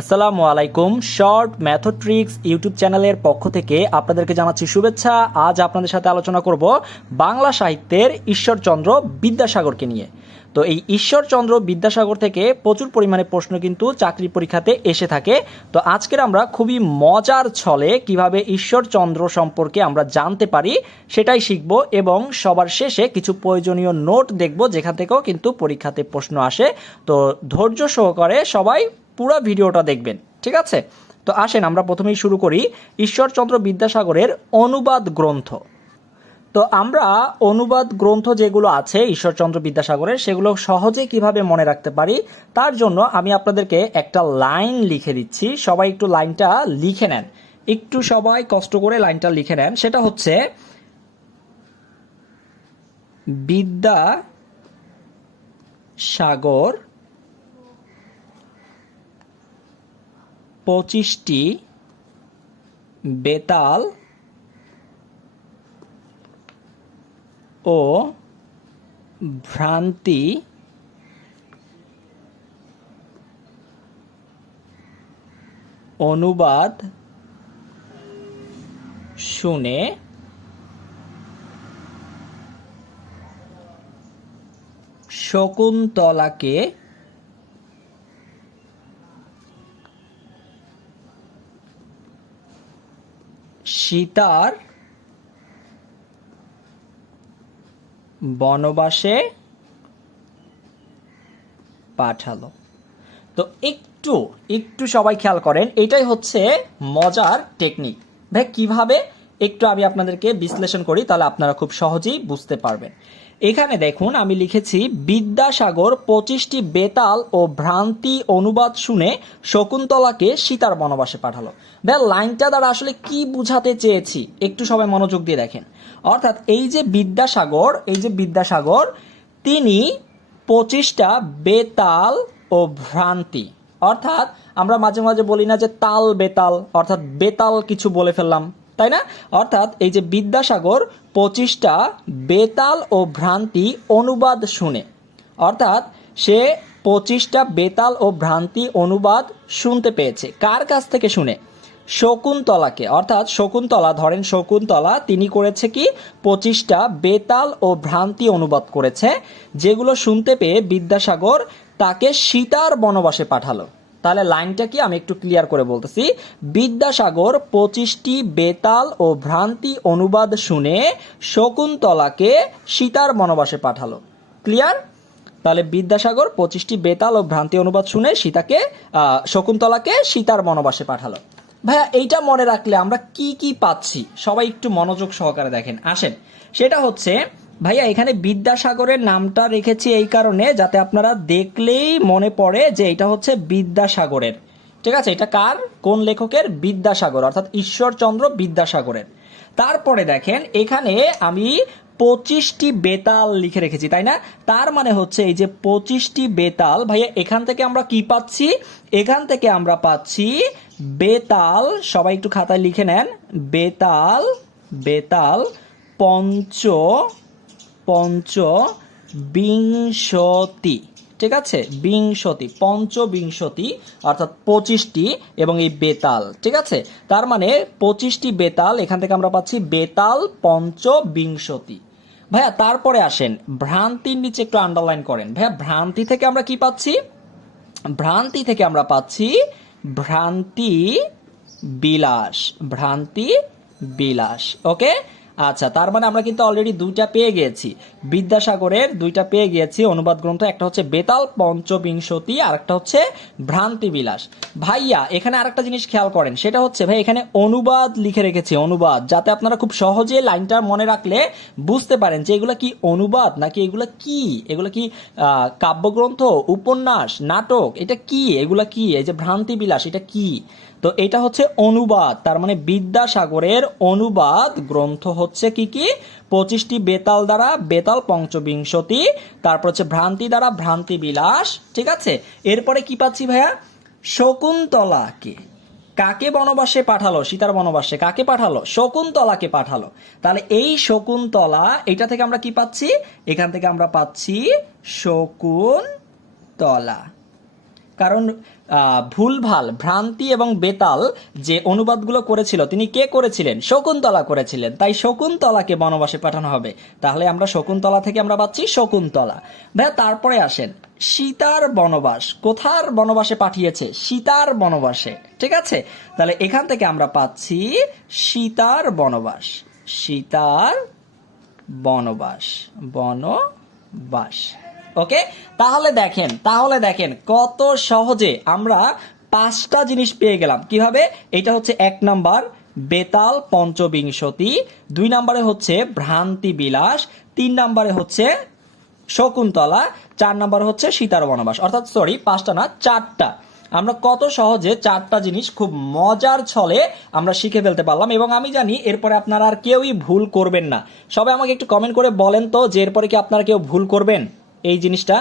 আসসালামু আলাইকুম। Short method tricks YouTube চ্যানেলের পক্ষ থেকে আপনাদেরকে জানাচ্ছি শুভেচ্ছা। আজ আপনাদের সাথে আলোচনা করব বাংলা সাহিত্যের ঈশ্বরচন্দ্র বিদ্যাসাগরকে নিয়ে। তো এই ঈশ্বরচন্দ্র বিদ্যাসাগর থেকে প্রচুর পরিমাণে প্রশ্ন কিন্তু চাকরি পরীক্ষাতে এসে থাকে। তো আজকের আমরা খুবই মজার ছলে কিভাবে ঈশ্বরচন্দ্র সম্পর্কে আমরা জানতে পারি সেটাই শিখব, এবং সবার শেষে কিছু প্রয়োজনীয় নোট দেখব যেখান থেকেও কিন্তু পরীক্ষাতে প্রশ্ন আসে। তো ধৈর্য সহকারে সবাই পুরো ভিডিওটা দেখবেন, ঠিক আছে? তো আসেন আমরা প্রথমেই শুরু করি ঈশ্বরচন্দ্র বিদ্যাসাগরের অনুবাদ গ্রন্থ। তো আমরা অনুবাদ গ্রন্থ যেগুলো আছে ঈশ্বরচন্দ্র বিদ্যাসাগরের, সেগুলো সহজে কিভাবে মনে রাখতে পারি তার জন্য আমি আপনাদেরকে একটা লাইন লিখে দিচ্ছি। সবাই একটু লাইনটা লিখে নেন, একটু সবাই কষ্ট করে লাইনটা লিখে নেন। সেটা হচ্ছে বিদ্যাসাগর 25টি বেতাল ও ভ্রান্তি অনুবাদ শুনে শকুন্তলাকে সীতার বনবাসে পাঠালো। তো একটু একটু সবাই খেয়াল করেন, এটাই হচ্ছে মজার টেকনিক। ভাই কিভাবে, একটু আমি আপনাদেরকে বিশ্লেষণ করি, তাহলে আপনারা খুব সহজেই বুঝতে পারবেন। এখানে দেখুন আমি লিখেছি বিদ্যাসাগর 25টি বেতাল ও ভ্রান্তি অনুবাদ শুনে শকুন্তলাকে সীতার বনবাসে পাঠালো। ভাই লাইনটা দ্বারা আসলে কি বুঝাতে চেয়েছি একটু সবাই মনোযোগ দিয়ে দেখেন। অর্থাৎ এই যে বিদ্যাসাগর তিনি 25টা বেতাল ও ভ্রান্তি, অর্থাৎ আমরা মাঝে মাঝে বলি না যে তাল বেতাল, অর্থাৎ বেতাল কিছু বলে ফেললাম, তাই না? অর্থাৎ এই যে বিদ্যাসাগর 25টা বেতাল ও ভ্রান্তি অনুবাদ শুনে, অর্থাৎ সে 25টা বেতাল ও ভ্রান্তি অনুবাদ শুনতে পেয়েছে। কার কাছ থেকে শুনে? শকুন্তলাকে। অর্থাৎ শকুন্তলা, ধরেন শকুন্তলা তিনি করেছে কি 25টা বেতাল ও ভ্রান্তি অনুবাদ করেছে, যেগুলো শুনতে পেয়ে বিদ্যাসাগর তাকে সীতার বনবাসে পাঠালো। তাহলে লাইনটা কি আমি একটু ক্লিয়ার করে বলতেছি। বিদ্যাসাগর 25টি বেতাল ও ভ্রান্তি অনুবাদ শুনে শকুন্তলাকে সীতার বনবাসে পাঠালো। ক্লিয়ার? তাহলে বিদ্যাসাগর 25টি বেতাল ও ভ্রান্তি অনুবাদ শুনে শকুন্তলাকে সীতার বনবাসে পাঠালো। ভাইয়া এইটা মনে রাখলে আমরা কি কি পাচ্ছি সবাই একটু মনোযোগ সহকারে দেখেন। আসেন, সেটা হচ্ছে ভাইয়া এখানে বিদ্যাসাগরের নামটা রেখেছি এই কারণে যাতে আপনারা দেখলেই মনে পড়ে যে এটা হচ্ছে বিদ্যাসাগরের, ঠিক আছে? এটা কার, কোন লেখকের? বিদ্যাসাগর, অর্থাৎ ঈশ্বরচন্দ্র বিদ্যাসাগরের। তারপরে দেখেন এখানে আমি 25টি বেতাল লিখে রেখেছি, তাই না? তার মানে হচ্ছে এই যে 25টি বেতাল, ভাইয়া এখান থেকে আমরা কি পাচ্ছি? এখান থেকে আমরা পাচ্ছি বেতাল, সবাই একটু খাতায় লিখে নেন, বেতাল বেতাল পঞ্চবিংশতি, ঠিক আছে? বিংশতি, পঞ্চবিংশতি অর্থাৎ 25টি, এবং এই বেতাল, ঠিক আছে? তার মানে 25টি বেতাল, এখান থেকে আমরা পাচ্ছি বেতাল পঞ্চবিংশতি। ভাইয়া তারপরে আসেন ভ্রান্তির নিচে একটু আন্ডারলাইন করেন। ভাইয়া ভ্রান্তি থেকে আমরা কি পাচ্ছি? ভ্রান্তি থেকে আমরা পাচ্ছি ভ্রান্তি বিলাস, ভ্রান্তি বিলাস। ওকে, আচ্ছা, তার মানে আমরা কিন্তু অলরেডি দুইটা পেয়ে গিয়েছি, বিদ্যাসাগরের দুইটা পেয়ে গিয়েছি অনুবাদ গ্রন্থ। একটা হচ্ছে বেতাল পঞ্চবিংশতি আর একটা হচ্ছে ভ্রান্তি বিলাস। ভাইয়া এখানে আরেকটা জিনিস খেয়াল করেন, সেটা হচ্ছে ভাই এখানে অনুবাদ লিখে রেখেছি, অনুবাদ, যাতে আপনারা খুব সহজে লাইনটা মনে রাখলে বুঝতে পারেন যে এগুলো কি অনুবাদ নাকি এগুলো কি, এগুলো কি কাব্যগ্রন্থ, উপন্যাস, নাটক, এটা কি, এগুলা কি? এই যে ভ্রান্তি বিলাস এটা কি? তো এটা হচ্ছে অনুবাদ। তার মানে বিদ্যাসাগরের অনুবাদ গ্রন্থ হচ্ছে কি কি? 25টি বেতাল দ্বারা বেতাল পঞ্চবিংশতি, তারপর হচ্ছে ভ্রান্তি দ্বারা ভ্রান্তি বিলাস, ঠিক আছে? এরপরে কি পাচ্ছি ভাইয়া? শকুন্তলাকে কাকে বনবাসে পাঠালো? সীতার বনবাসে কাকে পাঠালো? শকুন্তলাকে পাঠালো। তাহলে এই শকুন্তলা, এটা থেকে আমরা কি পাচ্ছি? এখান থেকে আমরা পাচ্ছি শকুন্তলা। কারণ ভুলভাল, ভ্রান্তি এবং বেতাল যে অনুবাদগুলো করেছিল তিনি কে করেছিলেন? শকুন্তলা করেছিলেন। তাই শকুন্তলাকে বনবাসে পাঠানো হবে। তাহলে আমরা শকুন্তলা থেকে আমরা পাচ্ছি শকুন্তলা। ভাইয়া তারপরে আসেন, সীতার বনবাস। কোথার বনবাসে পাঠিয়েছে? সীতার বনবাসে। ঠিক আছে, তাহলে এখান থেকে আমরা পাচ্ছি সীতার বনবাস। সীতার বনবাস, বনবাস। ওকে, তাহলে দেখেন কত সহজে আমরা 5টা জিনিস পেয়ে গেলাম। কিভাবে? এটা হচ্ছে 1 নাম্বার বেতাল পঞ্চবিংশতি, 2 নম্বরে হচ্ছে ভ্রান্তি বিলাস, 3 নম্বরে হচ্ছে শকুন্তলা, 4 নম্বরে হচ্ছে সীতার বনবাস। অর্থাৎ 5টা না, 4টা। আমরা কত সহজে 4টা জিনিস খুব মজার ছলে আমরা শিখে ফেলতে পারলাম, এবং আমি জানি এরপরে আপনারা আর কেউই ভুল করবেন না। সবাই আমাকে একটু কমেন্ট করে বলেন তো যে এরপরে কি আপনারা কেউ ভুল করবেন? এই জিনিসটা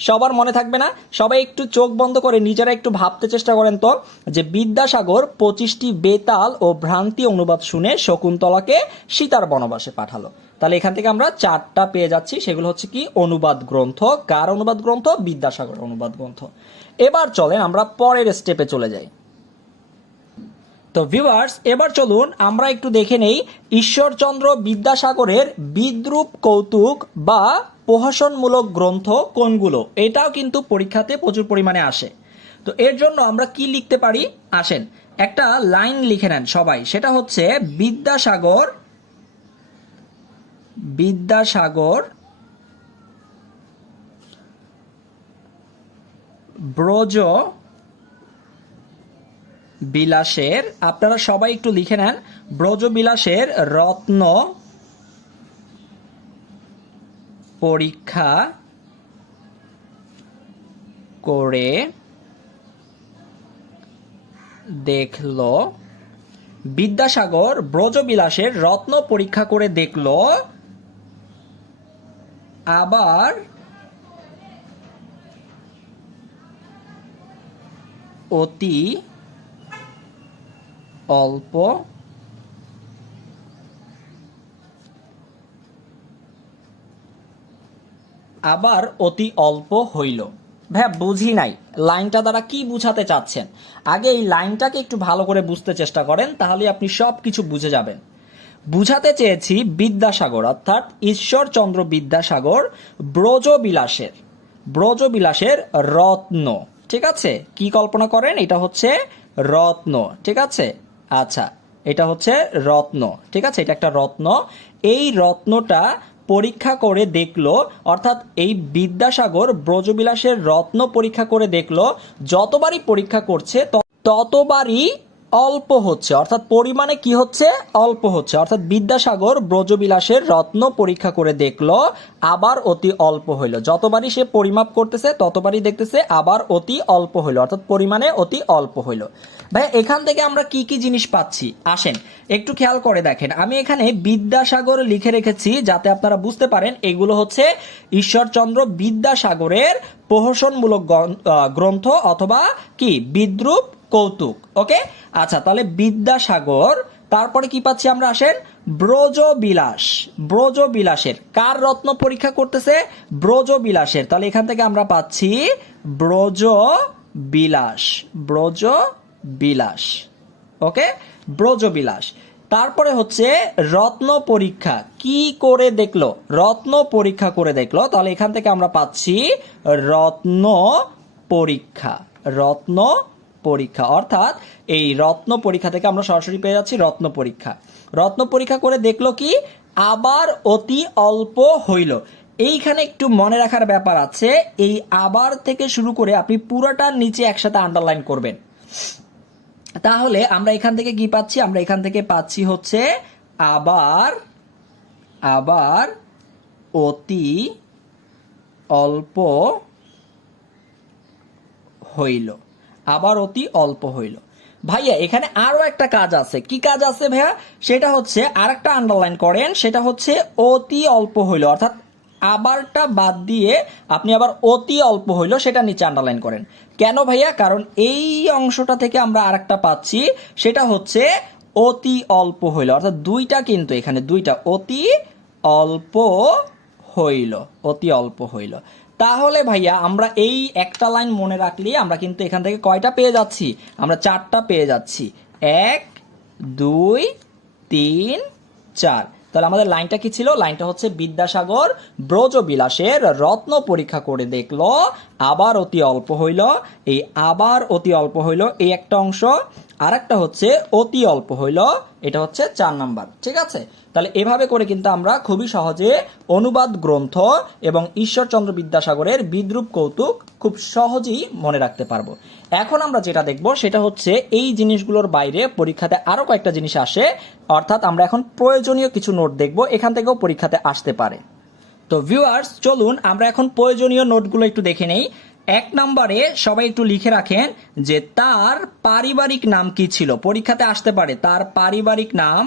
সবার মনে থাকবে না? সবাই একটু চোখ বন্ধ করে নিজেরা একটু ভাবতে চেষ্টা করেন তো যে বিদ্যাসাগর 25টি বেতাল ও ভ্রান্তি অনুবাদ শুনে শকুন্তলাকে সীতার বনবাসে পাঠালো। তাহলে এখান থেকে আমরা 4টা পেয়ে যাচ্ছি। সেগুলো হচ্ছে কি? অনুবাদ গ্রন্থ। কার অনুবাদ গ্রন্থ? বিদ্যাসাগর অনুবাদ গ্রন্থ। এবার চলেন আমরা পরের স্টেপে চলে যাই। তো ভিউয়ার্স, এবার চলুন আমরা একটু দেখে নেই ঈশ্বরচন্দ্র বিদ্যাসাগরের বিদ্রূপ কৌতুক বা প্রহসনমূলক গ্রন্থ কোনগুলো। এটাও কিন্তু পরীক্ষাতে প্রচুর পরিমাণে আসে। তো এর জন্য আমরা কি লিখতে পারি? আসেন একটা লাইন লিখে নেন সবাই। সেটা হচ্ছে বিদ্যাসাগর ব্রজ বিলাসের, আপনারা সবাই একটু লিখে নেন, ব্রজবিলাসের রত্ন পরীক্ষা করে দেখল। বিদ্যাসাগর ব্রজবিলাসের রত্ন পরীক্ষা করে দেখল, আবার অতি অল্প হইল। ভাইয়া বুঝি নাই লাইনটা দ্বারা কি বুঝাতে চাচ্ছেন। আগে এই লাইনটাকে একটু ভালো করে বুঝতে চেষ্টা করেন, তাহলে আপনি সবকিছু বুঝে যাবেন। বুঝাতে চেয়েছি বিদ্যাসাগর অর্থাৎ ঈশ্বরচন্দ্র বিদ্যাসাগর ব্রজবিলাসের রত্ন। ঠিক আছে, কি কল্পনা করেন? এটা হচ্ছে রত্ন। ঠিক আছে, আচ্ছা এটা হচ্ছে রত্ন। ঠিক আছে, এটা একটা রত্ন। এই রত্নটা পরীক্ষা করে দেখলো, অর্থাৎ এই বিদ্যাসাগর ব্রজবিলাসের রত্ন পরীক্ষা করে দেখলো, যতবারই পরীক্ষা করছে ততবারই অল্প হচ্ছে, অর্থাৎ পরিমাণে কি হচ্ছে? অল্প হচ্ছে। অর্থাৎ বিদ্যাসাগর ব্রজবিলাসের রত্ন পরীক্ষা করে দেখলো, আবার অতি অল্প হইল। যতবারই সে পরিমাপ করতেছে ততবারই দেখতেছে আবার অতি অল্প হইল, অর্থাৎ পরিমাণে অতি অল্প হইল। ভাই এখান থেকে আমরা কি কি জিনিস পাচ্ছি আসেন একটু খেয়াল করে দেখেন। আমি এখানে বিদ্যাসাগর লিখে রেখেছি যাতে আপনারা বুঝতে পারেন এগুলো হচ্ছে ঈশ্বরচন্দ্র বিদ্যাসাগরের প্রহসনমূলক গ্রন্থ অথবা কি বিদ্রূপ কৌতুক। ওকে, আচ্ছা তাহলে বিদ্যাসাগর, তারপরে কি পাচ্ছি আমরা? আসেন ব্রজবিলাসের কার রত্ন পরীক্ষা করতেছে? ব্রজবিলাসের। তাহলে এখান থেকে আমরা পাচ্ছি ব্রজবিলাস। ওকে, ব্রজবিলাস। তারপরে হচ্ছে রত্ন পরীক্ষা। কি করে দেখলো? রত্ন পরীক্ষা করে দেখলো। তাহলে এখান থেকে আমরা পাচ্ছি রত্ন পরীক্ষা, অর্থাৎ এই রত্ন পরীক্ষা থেকে আমরা সরাসরি পেয়ে যাচ্ছি রত্ন পরীক্ষা করে দেখলো কি? আবার অতি অল্প হইল। এইখানে একটু মনে রাখার ব্যাপার আছে, এই আবার থেকে শুরু করে আপনি পুরোটার নিচে একসাথে আন্ডারলাইন করবেন। তাহলে আমরা এখান থেকে কি পাচ্ছি? আমরা এখান থেকে পাচ্ছি হচ্ছে আবার অতি অল্প হইল। ভাইয়া এখানে আরো একটা কাজ আছে। কি কাজ আছে ভাইয়া? সেটা হচ্ছে আরেকটা আন্ডারলাইন করেন, সেটা হচ্ছে অতি অল্প হইল, অর্থাৎ আবারটা বাদ দিয়ে আপনি আবার অতি অল্প হইল সেটা নিচে আন্ডারলাইন করেন। কেন ভাইয়া? কারণ এই অংশটা থেকে আমরা আরেকটা পাচ্ছি, সেটা হচ্ছে অতি অল্প হইল, অর্থাৎ দুইটা, কিন্তু এখানে দুইটা অতি অল্প হইল। তাহলে ভাইয়া আমরা এই একটা লাইন মনে রাখলে আমরা কিন্তু এখান থেকে কয়টা পেয়ে যাচ্ছি, আমরা 4টা পেয়ে যাচ্ছি। 1 2 3 4। তাহলে আমাদের লাইনটা কি ছিল? লাইনটা হচ্ছে বিদ্যাসাগর ব্রজবিলাসের রত্ন পরীক্ষা করে দেখলো, আবার অতি অল্প হইল। এই আবার অতি অল্প হইল এই একটা অংশ, আর একটা হচ্ছে অতি অল্প হইল, এটা হচ্ছে 4 নাম্বার। ঠিক আছে, তাহলে এভাবে করে কিন্তু আমরা খুবই সহজে অনুবাদ গ্রন্থ এবং ঈশ্বরচন্দ্র বিদ্যাসাগরের বিদ্রূপ কৌতুক খুব সহজেই মনে রাখতে পারবো। এখন আমরা যেটা দেখব সেটা হচ্ছে এই জিনিসগুলোর বাইরে পরীক্ষাতে আরো কয়েকটা জিনিস আসে, অর্থাৎ আমরা এখন প্রয়োজনীয় কিছু নোট দেখব, এখান থেকেও পরীক্ষাতে আসতে পারে। তো ভিউয়ার্স চলুন আমরা এখন প্রয়োজনীয় নোটগুলো একটু দেখে নেই। 1 নম্বরে সবাই একটু লিখে রাখেন যে তার পারিবারিক নাম কি ছিল, পরীক্ষাতে আসতে পারে। তার পারিবারিক নাম,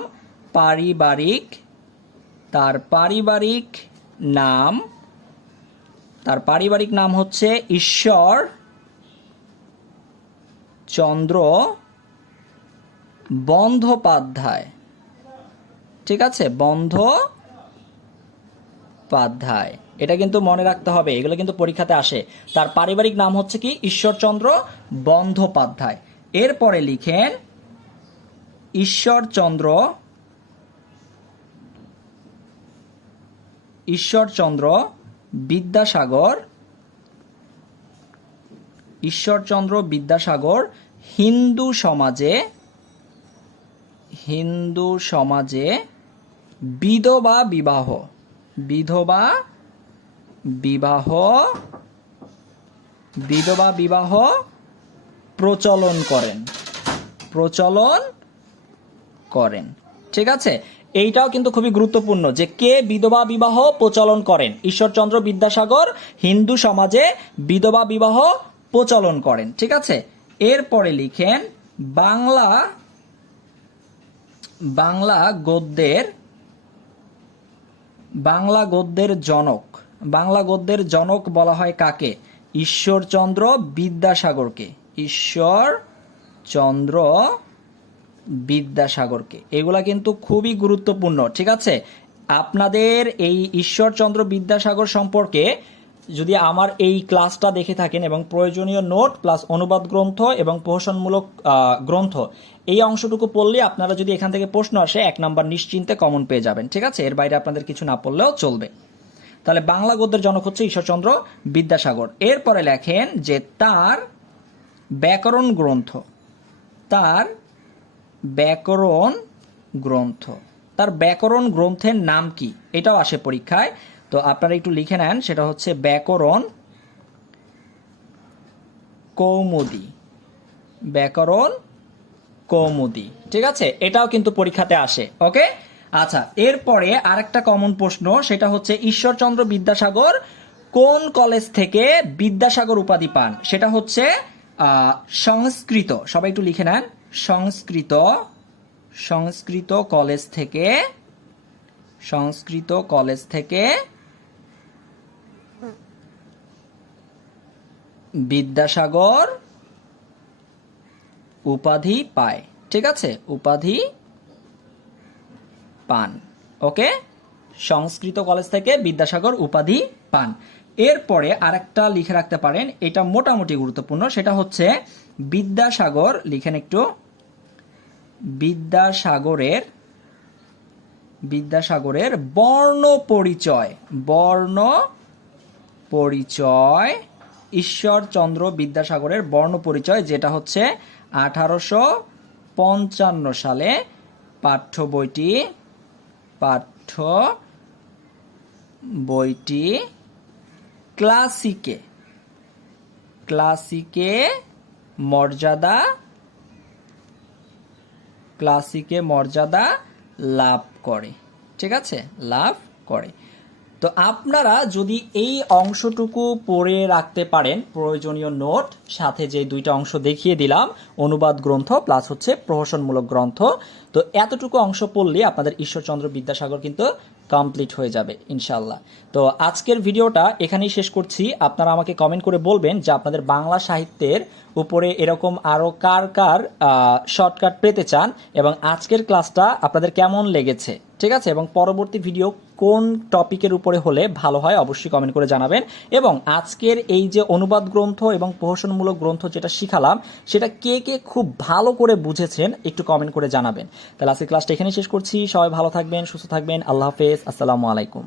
তার পারিবারিক নাম হচ্ছে ঈশ্বর চন্দ্র বন্দ্যোপাধ্যায়। ঠিক আছে, বন্দ্যোপাধ্যায়, এটা কিন্তু মনে রাখতে হবে, এগুলো কিন্তু পরীক্ষাতে আসে। তার পারিবারিক নাম হচ্ছে কি? ঈশ্বরচন্দ্র বন্দ্যোপাধ্যায়। এরপরে লিখেন ঈশ্বরচন্দ্র বিদ্যাসাগর হিন্দু সমাজে বিধবা বিবাহ প্রচলন করেন। ঠিক আছে, এইটাও কিন্তু খুবই গুরুত্বপূর্ণ যে কে বিধবা বিবাহ প্রচলন করেন। ঈশ্বরচন্দ্র বিদ্যাসাগর হিন্দু সমাজে বিধবা বিবাহ প্রচলন করেন। ঠিক আছে, এরপরে লিখেন বাংলা গদ্যের জনক বলা হয় কাকে? ঈশ্বরচন্দ্র বিদ্যাসাগরকে। এগুলা কিন্তু খুবই গুরুত্বপূর্ণ। ঠিক আছে, আপনাদের এই ঈশ্বরচন্দ্র বিদ্যাসাগর সম্পর্কে যদি আমার এই ক্লাসটা দেখে থাকেন এবং প্রয়োজনীয় নোট প্লাস অনুবাদ গ্রন্থ এবং প্রহসনমূলক গ্রন্থ এই অংশটুকু পড়লে আপনারা যদি এখান থেকে প্রশ্ন আসে 1 নাম্বার নিশ্চিন্তে কমন পেয়ে যাবেন। ঠিক আছে, এর বাইরে আপনাদের কিছু না পড়লেও চলবে। তাহলে বাংলা গদ্যের জনক হচ্ছে ঈশ্বরচন্দ্র বিদ্যাসাগর। এরপরে লেখেন যে তার ব্যাকরণ গ্রন্থের নাম কি? এটাও আসে পরীক্ষায়, তো আপনারা একটু লিখে নেন। সেটা হচ্ছে ব্যাকরণ কৌমুদী। ঠিক আছে, এটাও কিন্তু পরীক্ষাতে আসে। ওকে, আচ্ছা, এরপরে আরেকটা কমন প্রশ্ন, সেটা হচ্ছে ঈশ্বরচন্দ্র বিদ্যাসাগর কোন কলেজ থেকে বিদ্যাসাগর উপাধি পান? সেটা হচ্ছে সংস্কৃত। সবাই একটু লিখে নেন, সংস্কৃত কলেজ থেকে বিদ্যাসাগর উপাধি পায়। ঠিক আছে, উপাধি পান। ওকে, সংস্কৃত কলেজ থেকে বিদ্যাসাগর উপাধি পান। এরপরে আরেকটা লিখে রাখতে পারেন, এটা মোটামুটি গুরুত্বপূর্ণ, সেটা হচ্ছে বিদ্যাসাগর। লিখেন একটু, বিদ্যাসাগরের বর্ণ পরিচয়, ঈশ্বরচন্দ্র বিদ্যাসাগরের বর্ণ পরিচয়, যেটা হচ্ছে 1855 সালে পাঠ্য বইটি ক্লাসিকে মর্যাদা লাভ করে। ঠিক আছে, লাভ করে। তো আপনারা যদি এই অংশটুকু পড়ে রাখতে পারেন, প্রয়োজনীয় নোট সাথে যে 2টা অংশ দেখিয়ে দিলাম, অনুবাদ গ্রন্থ প্লাস হচ্ছে প্রহসনমূলক গ্রন্থ, তো এতটুকু অংশ পড়লে আপনাদের ঈশ্বরচন্দ্র বিদ্যাসাগর কিন্তু কমপ্লিট হয়ে যাবে ইনশাল্লাহ। তো আজকের ভিডিওটা এখানেই শেষ করছি। আপনারা আমাকে কমেন্ট করে বলবেন যে আপনাদের বাংলা সাহিত্যের উপরে এরকম আরো কার শর্টকাট পেতে চান এবং আজকের ক্লাসটা আপনাদের কেমন লেগেছে। ঠিক আছে, এবং পরবর্তী ভিডিও কোন টপিকের উপরে হলে ভালো হয় অবশ্যই কমেন্ট করে জানাবেন। এবং আজকের এই যে অনুবাদ গ্রন্থ এবং প্রহসনমূলক গ্রন্থ যেটা শিখালাম সেটা কে কে খুব ভালো করে বুঝেছেন একটু কমেন্ট করে জানাবেন। তাহলে আজকে ক্লাসটা এখানে শেষ করছি। সবাই ভালো থাকবেন, সুস্থ থাকবেন। আল্লাহ হাফেজ, আসসালামু আলাইকুম।